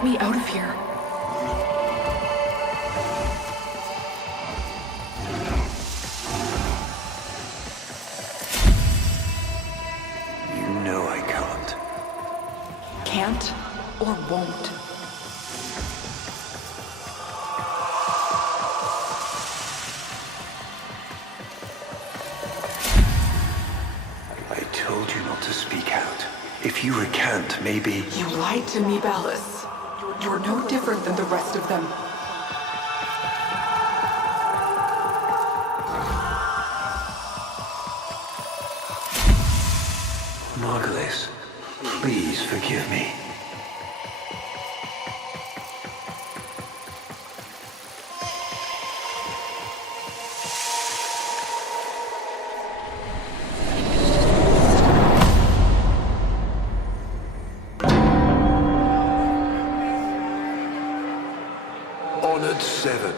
Get me out of here. You know I can't. Can't or won't. I told you not to speak out. If you recant, maybe... You lied to me, Ballas. You're no different than the rest of them. Margulis, please forgive me. Honored Seven,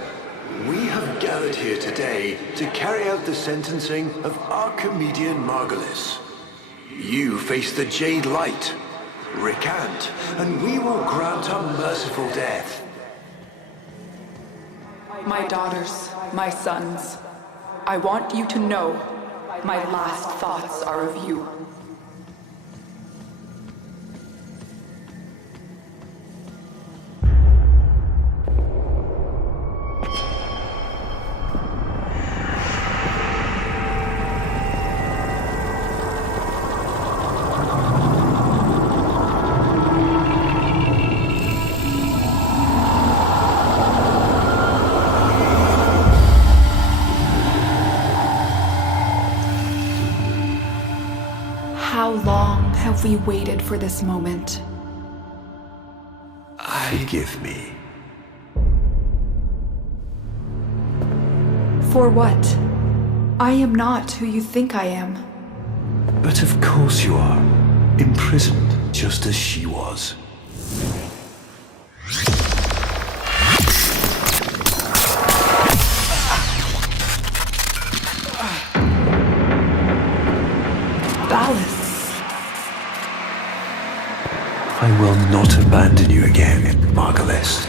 we have gathered here today to carry out the sentencing of Archimedean Margulis. You face the Jade Light. Recant, and we will grant a merciful death. My daughters, my sons, I want you to know my last thoughts are of you. How long have we waited for this moment? Forgive me. For what? I am not who you think I am. But of course you are. Imprisoned, just as she was. Ballas. I will not abandon you again, Margulis.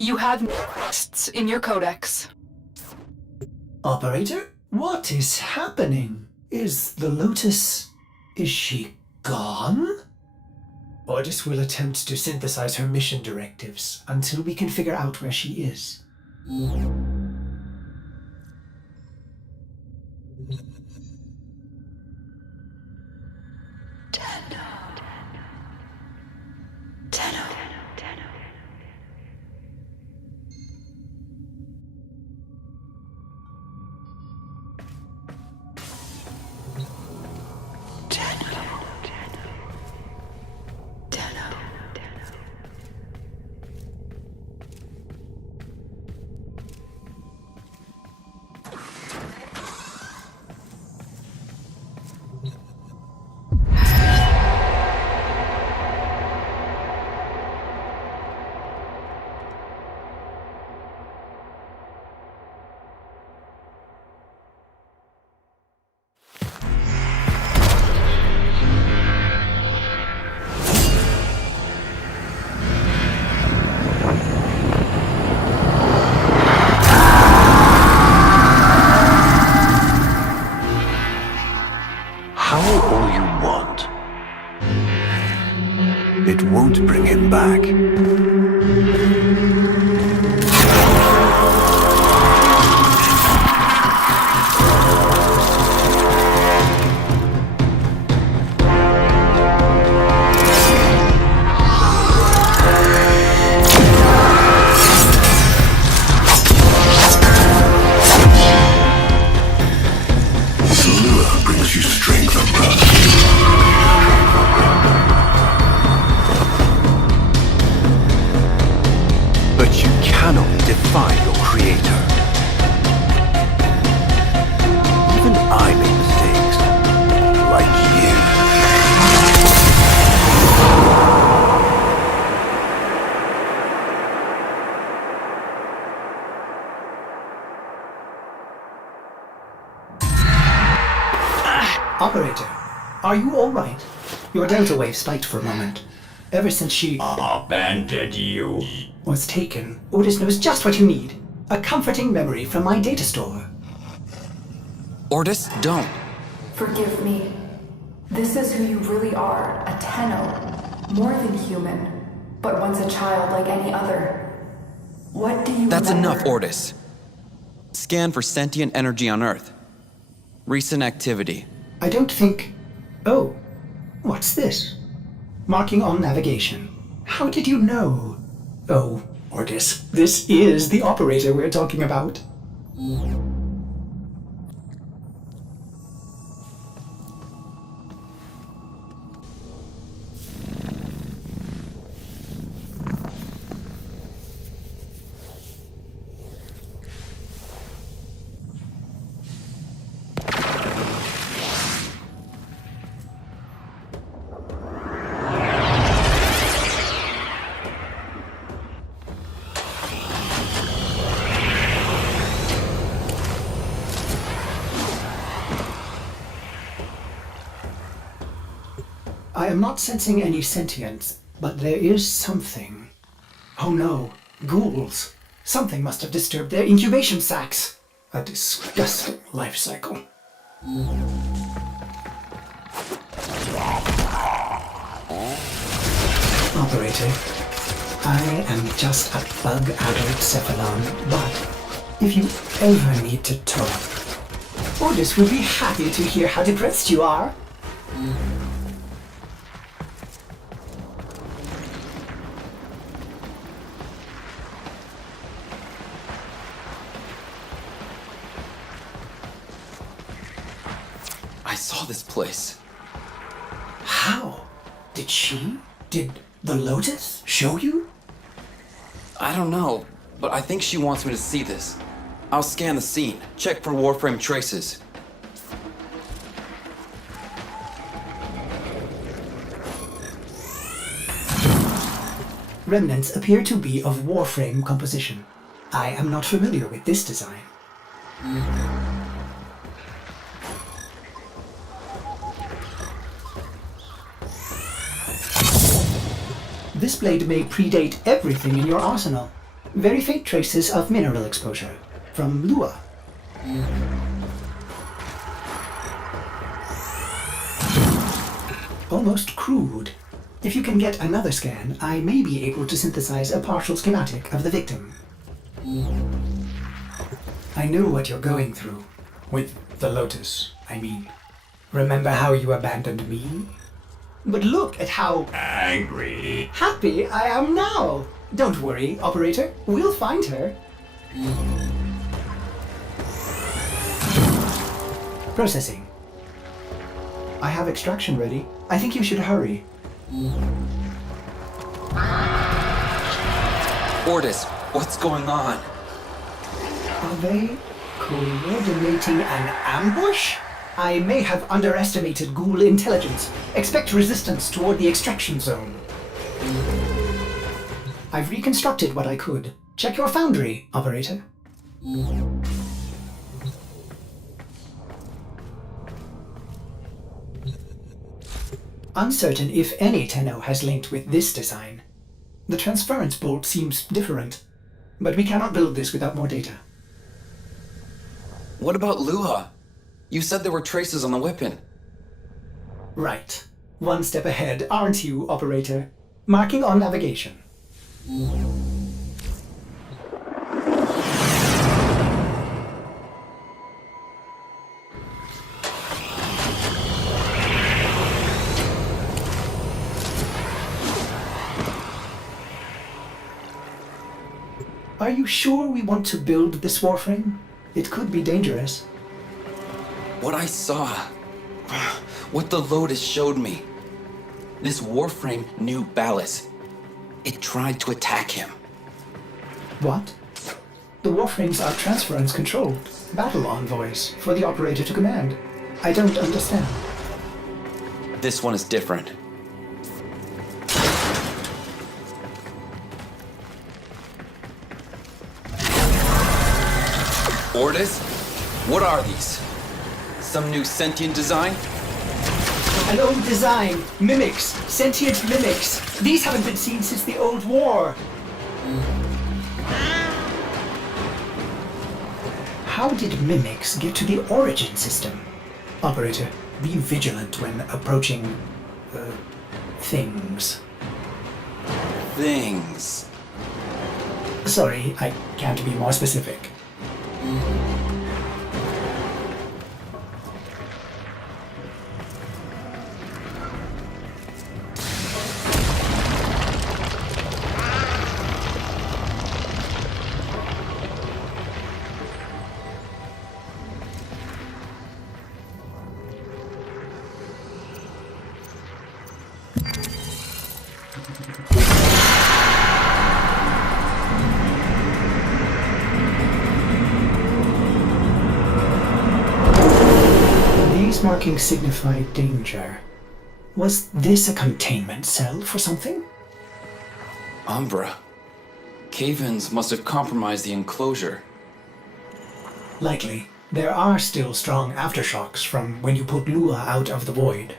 You have texts in your codex. Operator, what is happening? Is the Lotus... is she gone? Ordis will attempt to synthesize her mission directives until we can figure out where she is. Howl all you want. It won't bring him back. But you cannot defy your creator. Even I make mistakes, like you. Operator, are you all right? Your delta wave spiked for a moment. Ever since she abandoned you. was taken, Ordis knows just what you need. A comforting memory from my data store. Ordis, don't. Forgive me. This is who you really are, a Tenno. More than human, but once a child like any other. What do you That's remember? enough, Ordis. Scan for sentient energy on Earth. Recent activity. I don't think... Oh, what's this? Marking on navigation. How did you know? Oh, Ordis, this is the operator we're talking about. I am not sensing any sentience, but there is something. Oh no, ghouls. Something must have disturbed their incubation sacs. A disgusting life cycle. Operator, I am just a bug-addled cephalon, but if you ever need to talk, Ordis will be happy to hear how depressed you are. I saw this place. How? Did the Lotus show you? I don't know, but I think she wants me to see this. I'll scan the scene, check for Warframe traces. Remnants appear to be of Warframe composition. I am not familiar with this design. This blade may predate everything in your arsenal. Very faint traces of mineral exposure. From Lua. Almost crude. If you can get another scan, I may be able to synthesize a partial schematic of the victim. I know what you're going through. With the Lotus, I mean. Remember how you abandoned me? But look at how Angry. happy I am now! Don't worry, operator. We'll find her. Processing. I have extraction ready. I think you should hurry. Ordis, what's going on? Are they coordinating an ambush? I may have underestimated ghoul intelligence. Expect resistance toward the extraction zone. I've reconstructed what I could. Check your foundry, operator. Uncertain if any Tenno has linked with this design. The transference bolt seems different, but we cannot build this without more data. What about Lua? You said there were traces on the weapon. Right. One step ahead, aren't you, operator? Marking on navigation. Are you sure we want to build this Warframe? It could be dangerous. What I saw, what the Lotus showed me, this Warframe knew Ballas. It tried to attack him. What? The Warframes are transference controlled, battle envoys for the operator to command. I don't understand. This one is different. Ordis? What are these? Some new sentient design? An old design. Mimics. Sentient mimics. These haven't been seen since the old war. How did mimics get to the origin system? Operator, be vigilant when approaching... things. Things. Sorry, I can't be more specific. These markings signify danger. Was this a containment cell for something? Umbra. Cave-ins must have compromised the enclosure. Likely. There are still strong aftershocks from when you put Lua out of the void.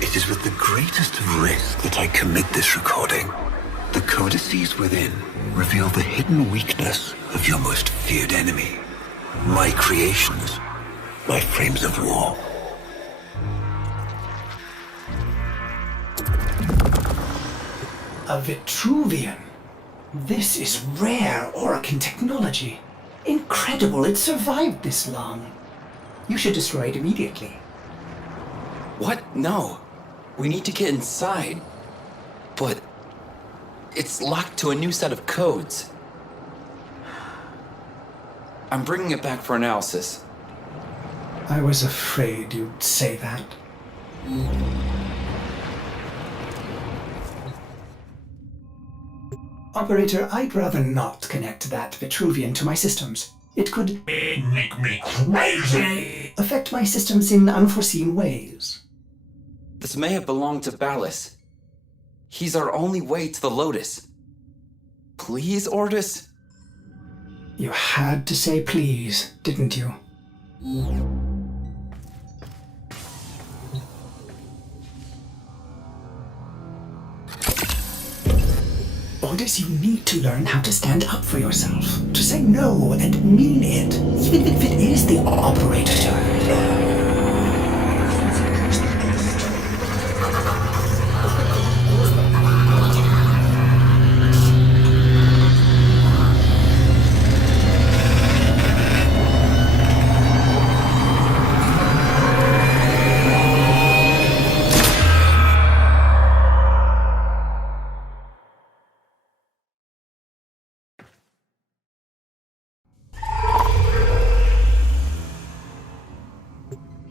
It is with the greatest of risk that I commit this recording. The codices within reveal the hidden weakness of your most feared enemy. My creations, my frames of war. A Vitruvian. This is rare Orokin technology. Incredible it survived this long. You should destroy it immediately. What? No. We need to get inside. But it's locked to a new set of codes. I'm bringing it back for analysis. I was afraid you'd say that. Operator, I'd rather not connect that Vitruvian to my systems. It could Make me crazy! affect my systems in unforeseen ways. This may have belonged to Ballas. He's our only way to the Lotus. Please, Ordis? You had to say please, didn't you? Ordis, you need to learn how to stand up for yourself. To say no and mean it, even if it is the operator.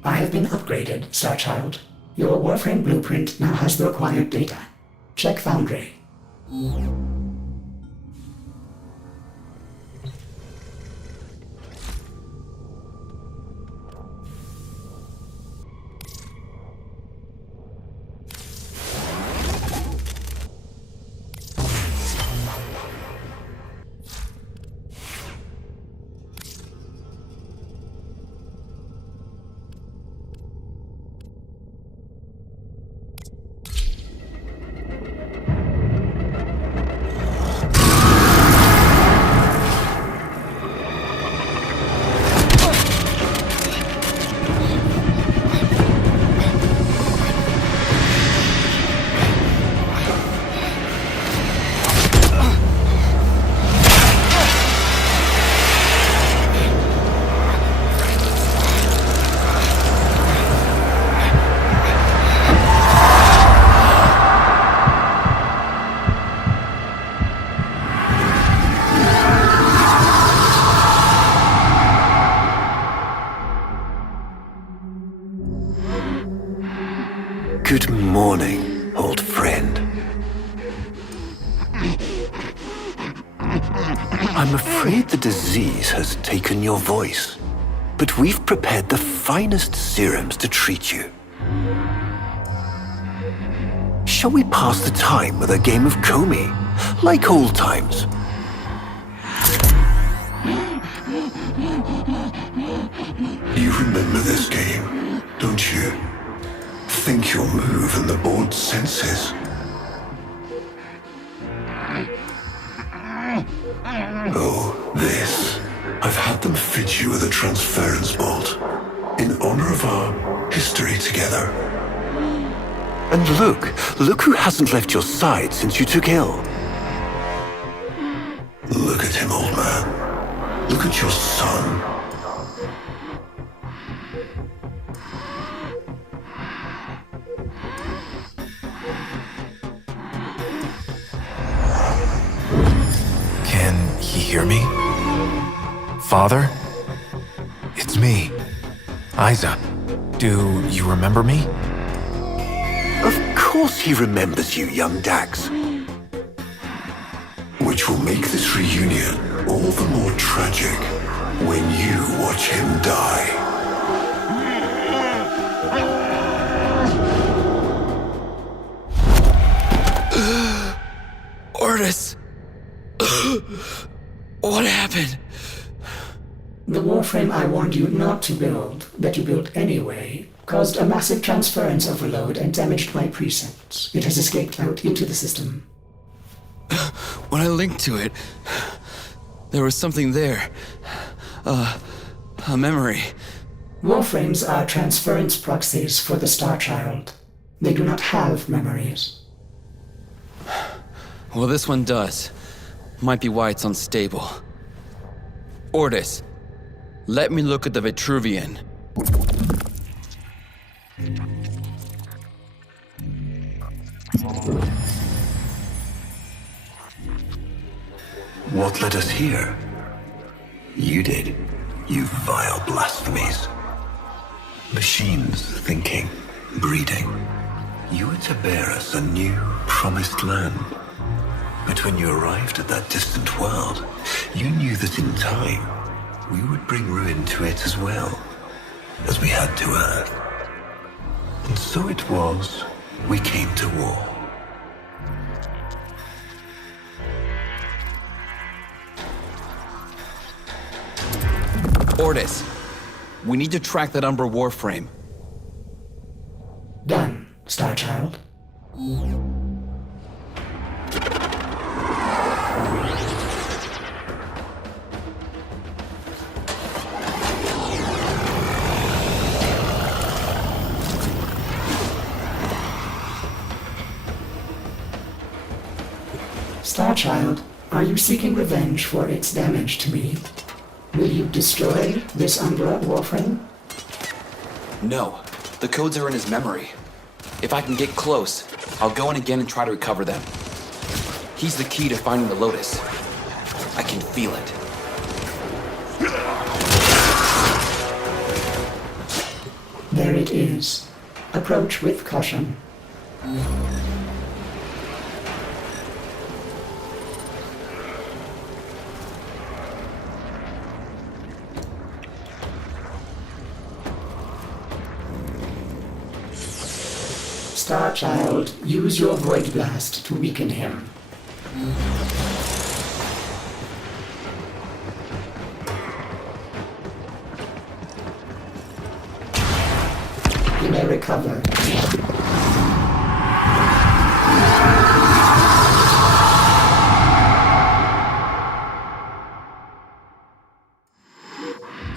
I have been upgraded, Starchild. Your Warframe blueprint now has the required data. Check Foundry. morning, old friend. I'm afraid the disease has taken your voice, but we've prepared the finest serums to treat you. Shall we pass the time with a game of Comey, like old times? You remember this game, don't you? Think you'll move in the board's senses. Oh, this. I've had them fit you with a transference bolt in honor of our history together. And look who hasn't left your side since you took ill. Look at him, old man. Look at your son. Can he hear me? Father? It's me, Isa. Do you remember me? Of course he remembers you, young Dax. Which will make this reunion all the more tragic when you watch him die. Ortis! What happened? The Warframe I warned you not to build, that you built anyway, caused a massive transference overload and damaged my precepts. It has escaped out into the system. When I linked to it, there was something there. A memory. Warframes are transference proxies for the Star Child. They do not have memories. Well, this one does. Might be why it's unstable. Ortis, let me look at the Vitruvian. What led us here? You did, you vile blasphemies. Machines thinking, breeding. You were to bear us a new, promised land. But when you arrived at that distant world, you knew that in time, we would bring ruin to it as well, as we had to Earth. And so it was, we came to war. Ortis, we need to track that Umbra Warframe. Done, Star Child. Star Child, are you seeking revenge for its damage to me? Will you destroy this Umbra Warframe? No, the codes are in his memory. If I can get close, I'll go in again and try to recover them. He's the key to finding the Lotus. I can feel it. There it is. Approach with caution. Star Child, use your Void Blast to weaken him. You may recover.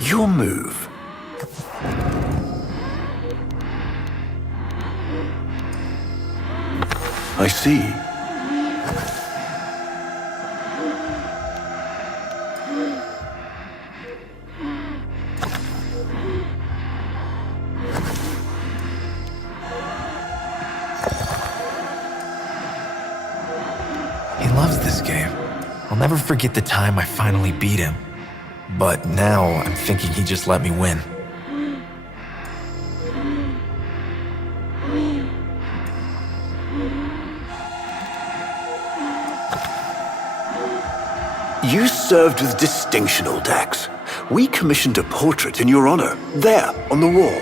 Your move. I see. He loves this game. I'll never forget the time I finally beat him. But now I'm thinking he just let me win. You served with distinction, old Dax. We commissioned a portrait in your honor, there, on the wall.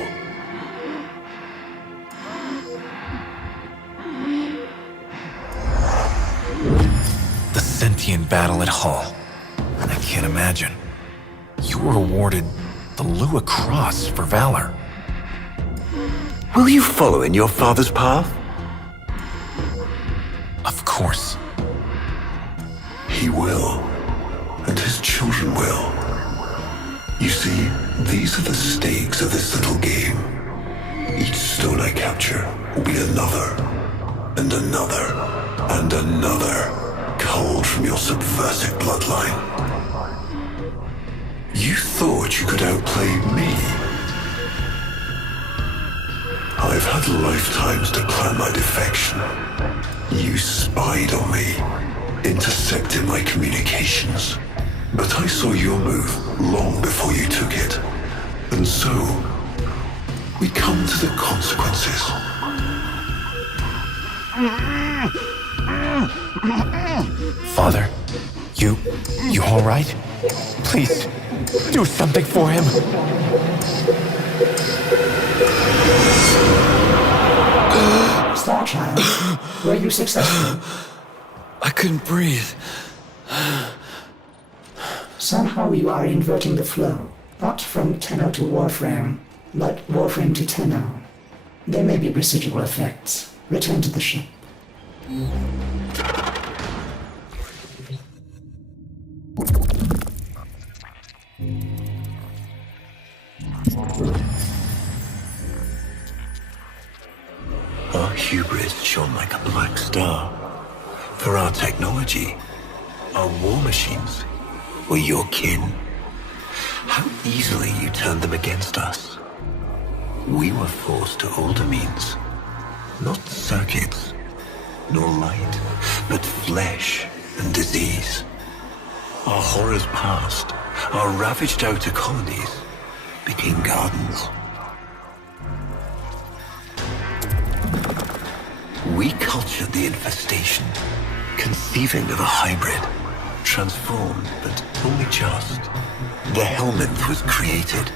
The sentient battle at Hull. I can't imagine. You were awarded the Lua Cross for valor. Will you follow in your father's path? Of course. He will, and his children will. You see, these are the stakes of this little game. Each stone I capture will be another, and another, and another, culled from your subversive bloodline. You thought you could outplay me? I've had lifetimes to plan my defection. You spied on me, intercepted my communications. But I saw your move long before you took it. And so, we come to the consequences. Father, you all right? Please, do something for him. Starchild, were you successful? I couldn't breathe. Somehow you are inverting the flow, not from Tenno to Warframe, but Warframe to Tenno. There may be residual effects. Return to the ship. Our hubris shone like a black star. For our technology, our war machines were your kin. How easily you turned them against us. We were forced to older means. Not circuits, nor light, but flesh and disease. Our horrors past, our ravaged outer colonies became gardens. We cultured the infestation, conceiving of a hybrid, transformed, but only just. The Helminth was created,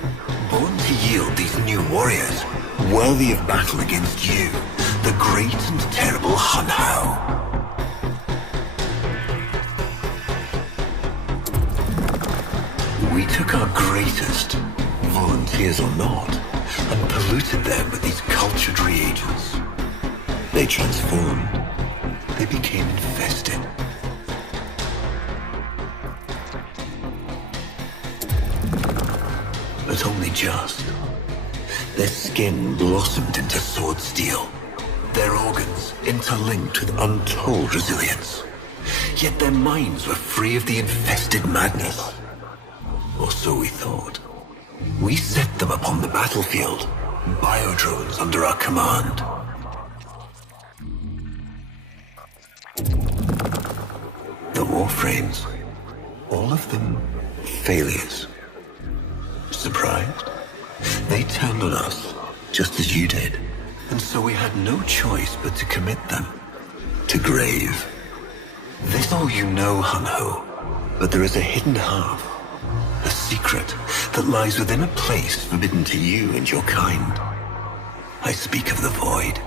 born to yield these new warriors, worthy of battle against you, the great and terrible Hunhow. We took our greatest, volunteers or not, and polluted them with these cultured reagents. They transformed. They became infested. But only just. Their skin blossomed into sword steel. Their organs interlinked with untold resilience. Yet their minds were free of the infested madness. Or so we thought. We set them upon the battlefield, biodrones under our command. The Warframes, all of them failures. Surprised? They turned on us, just as you did. And so we had no choice but to commit them to grave. This all you know, Hunho, but there is a hidden half, a secret that lies within a place forbidden to you and your kind. I speak of the Void.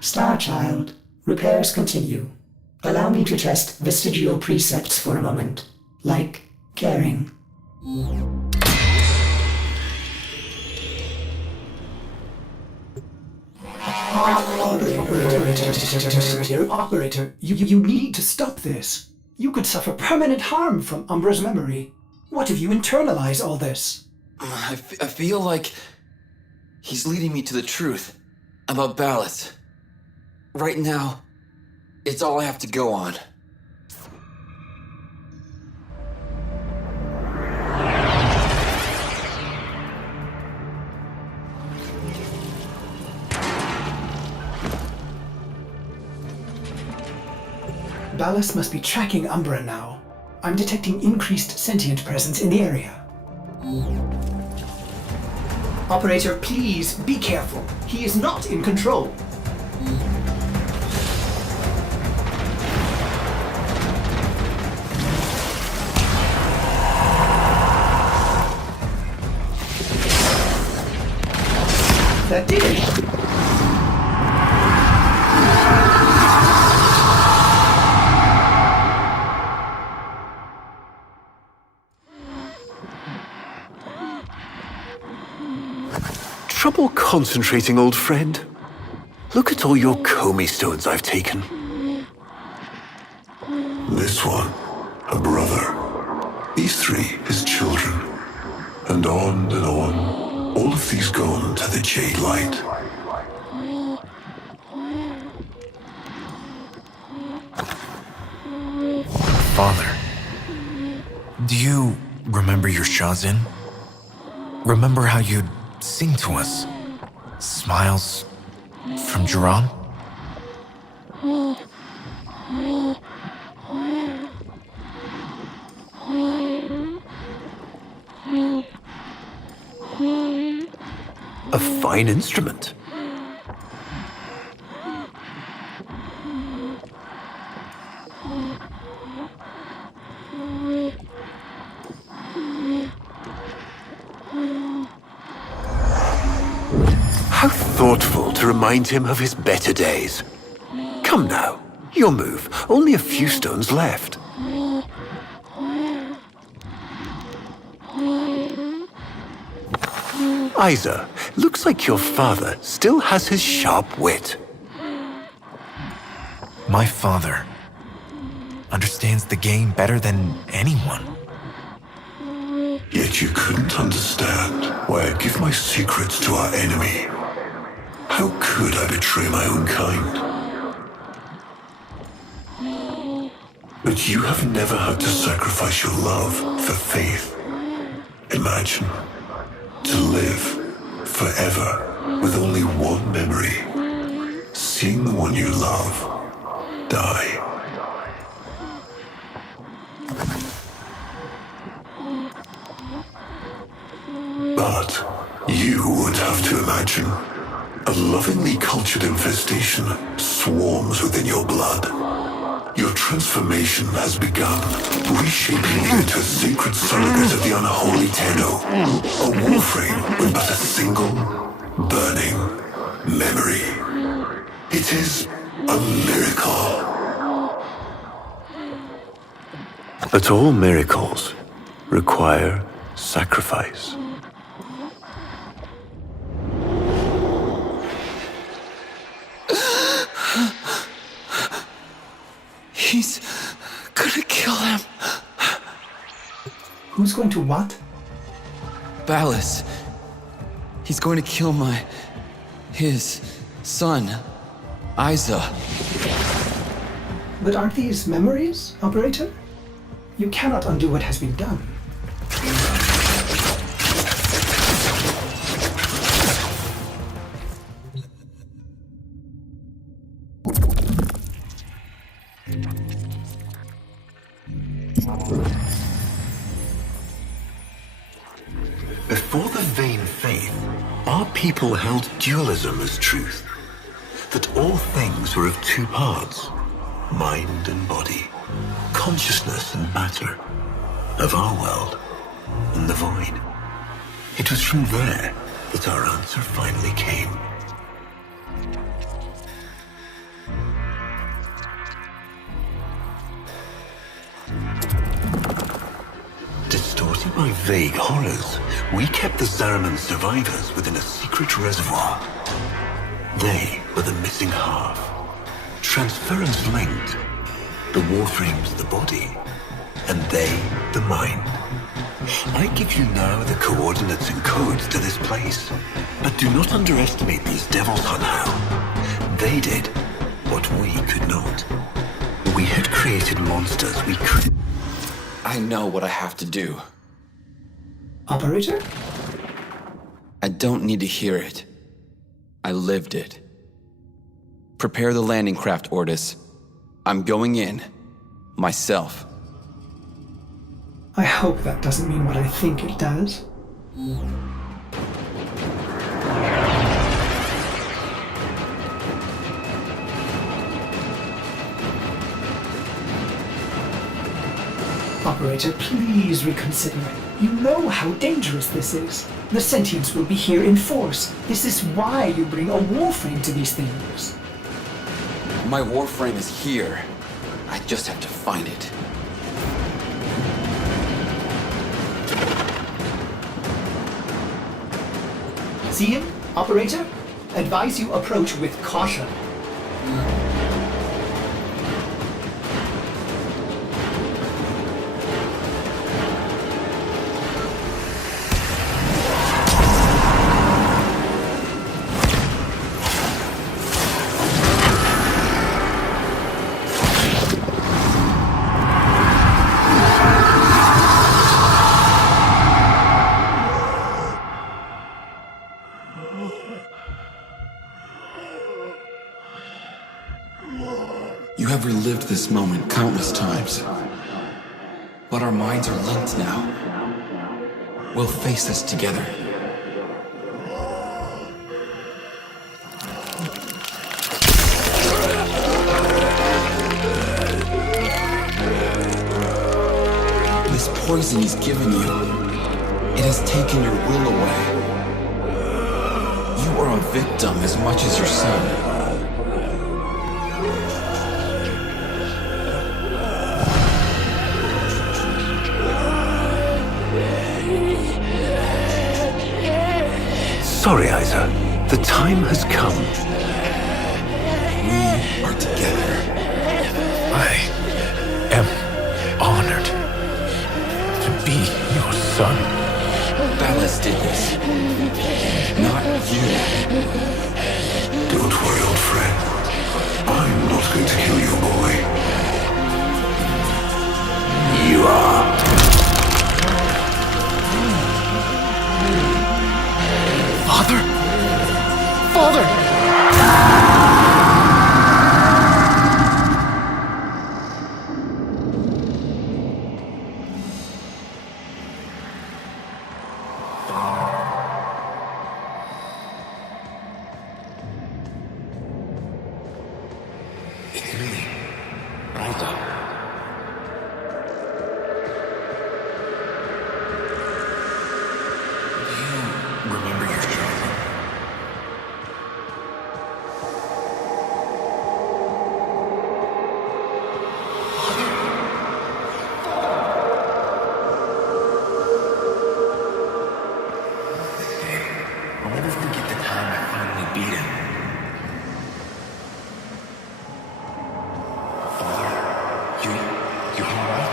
Starchild, repairs continue. Allow me to test vestigial precepts for a moment, like caring. Operator, you need to stop this. You could suffer permanent harm from Umbra's memory. What if you internalize all this? I feel like he's leading me to the truth about Ballas. Right now, it's all I have to go on. Ballas must be tracking Umbra now. I'm detecting increased sentient presence in the area. Operator, please be careful. He is not in control. That did it! Trouble concentrating, old friend? Look at all your Comey stones I've taken. This one, a brother. These three, his children. And on and on. All of these gone to the Jade Light. Father, do you remember your Shazin? Remember how you'd sing to us? Smiles from Jiran? A fine instrument. How thoughtful to remind him of his better days. Come now, your move. Only a few stones left. Isa, looks like your father still has his sharp wit. My father understands the game better than anyone. Yet you couldn't understand why I give my secrets to our enemy. How could I betray my own kind? But you have never had to sacrifice your love for faith. Imagine, to live forever with only one memory, seeing the one you love die. But you would have to imagine a lovingly cultured infestation swarms within your blood. Your transformation has begun, reshaping you into a sacred surrogate of the unholy Tenno. A Warframe with but a single, burning memory. It is a miracle. But all miracles require sacrifice. He's gonna kill him. Who's going to what? Ballas. He's going to kill his son, Isa. But aren't these memories, Operator? You cannot undo what has been done. Before the vain faith, our people held dualism as truth. That all things were of two parts, mind and body, consciousness and matter, of our world and the void. It was from there that our answer finally came. Distorted by vague horrors, we kept the Zariman survivors within a secret reservoir. They were the missing half. Transference linked. The Warframe's the body, and they the mind. I give you now the coordinates and codes to this place, but do not underestimate these devils, Hunhow. They did what we could not. We had created monsters we couldn't. I know what I have to do. Operator? I don't need to hear it. I lived it. Prepare the landing craft, Ordis. I'm going in. Myself. I hope that doesn't mean what I think it does. Operator, please reconsider. You know how dangerous this is. The sentients will be here in force. This is why you bring a Warframe to these things. My Warframe is here. I just have to find it. See him, Operator? Advise you approach with caution. You have relived this moment countless times. But our minds are linked now. We'll face this together. This poison he's given you, it has taken your will away. You are a victim as much as your son. Sorry, Isa. The time has come. We are together. I am honored to be your son. Ballas did this. Not you. Don't worry, old friend. I'm not going to kill your boy. You are. Father? Father! It's me, Balda. Do you remember your childhood? I'll never forget the time I finally beat him. Father, you alright?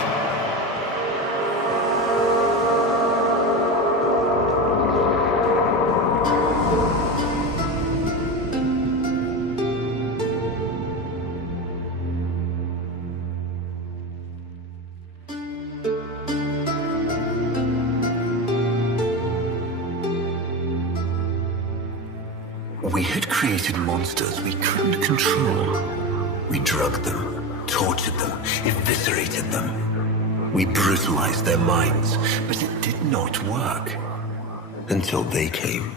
We had created monsters we couldn't control. We drugged them, tortured them, eviscerated them. We brutalized their minds, but it did not work. Until they came.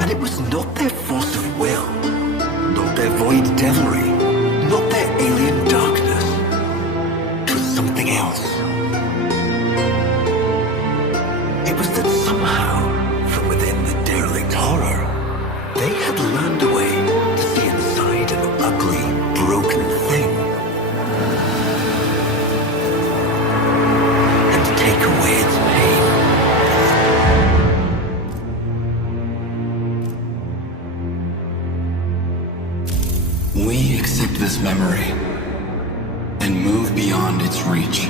And it was not their force of will, not their void devilry, not their alien darkness. It was something else. It was that somehow, from within the derelict horror, they had learned a way to see inside an ugly, broken thing. And to take away its pain. We accept this memory and move beyond its reach.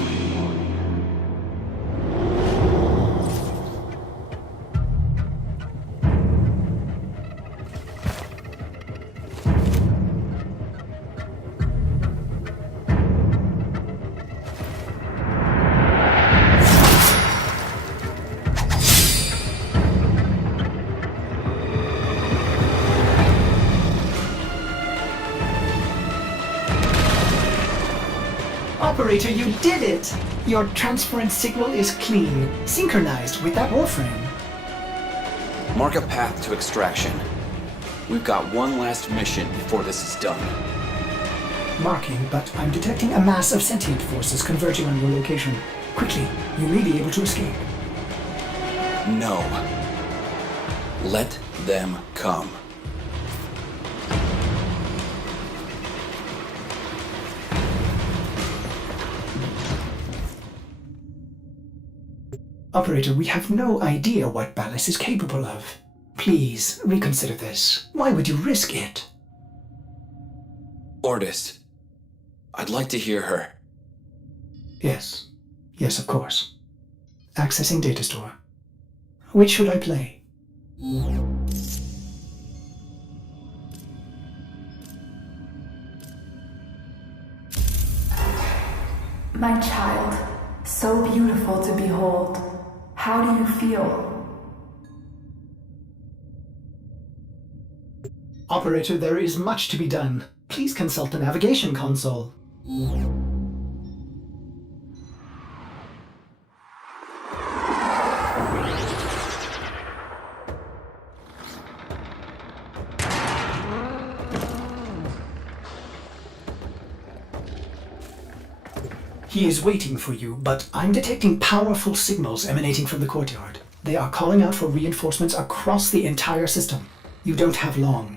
Operator, you did it! Your transference signal is clean, synchronized with that Warframe. Mark a path to extraction. We've got one last mission before this is done. Marking, but I'm detecting a mass of sentient forces converging on your location. Quickly, you may be able to escape. No. Let them come. Operator, we have no idea what Ballas is capable of. Please, reconsider this. Why would you risk it? Ordis, I'd like to hear her. Yes. Yes, of course. Accessing data store. Which should I play? My child, so beautiful to behold. How do you feel? Operator, there is much to be done. Please consult the navigation console. He is waiting for you, but I'm detecting powerful signals emanating from the courtyard. They are calling out for reinforcements across the entire system. You don't have long.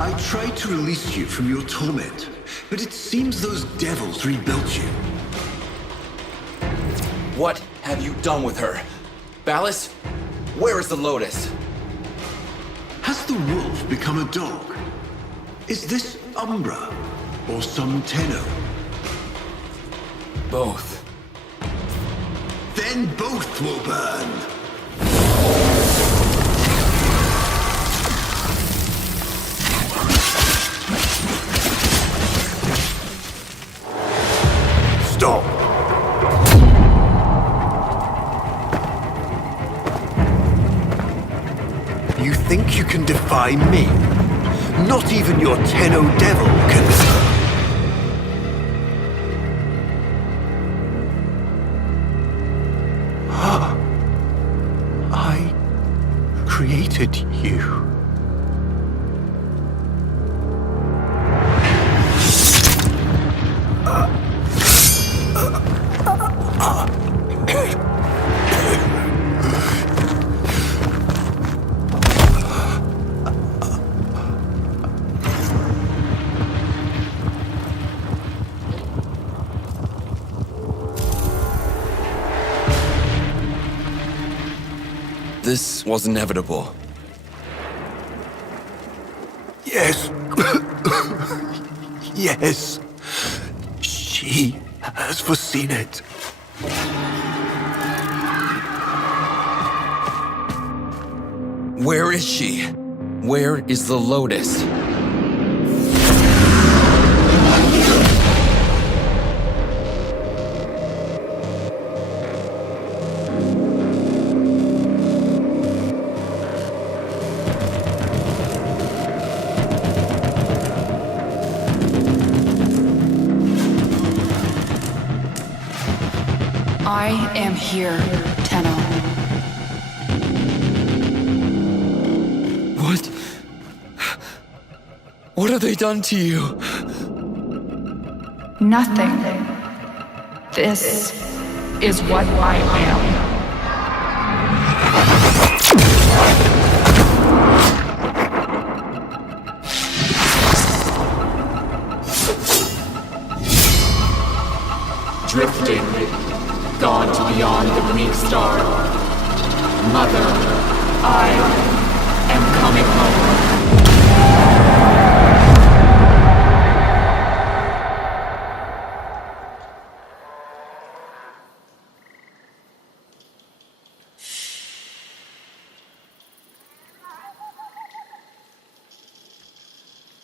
I tried to release you from your torment, but it seems those devils rebuilt you. What have you done with her? Ballas, where is the Lotus? Has the wolf become a dog? Is this Umbra or some Tenno? Both. Then both will burn! Stop! You think you can defy me? Not even your Tenno devil can... I created you. This was inevitable. Yes. Yes. She has foreseen it. Where is she? Where is the Lotus? I am here, Tenno. What have they done to you? Nothing. This is what I am. Drifting, gone to beyond the Greek star. Mother, I am coming home.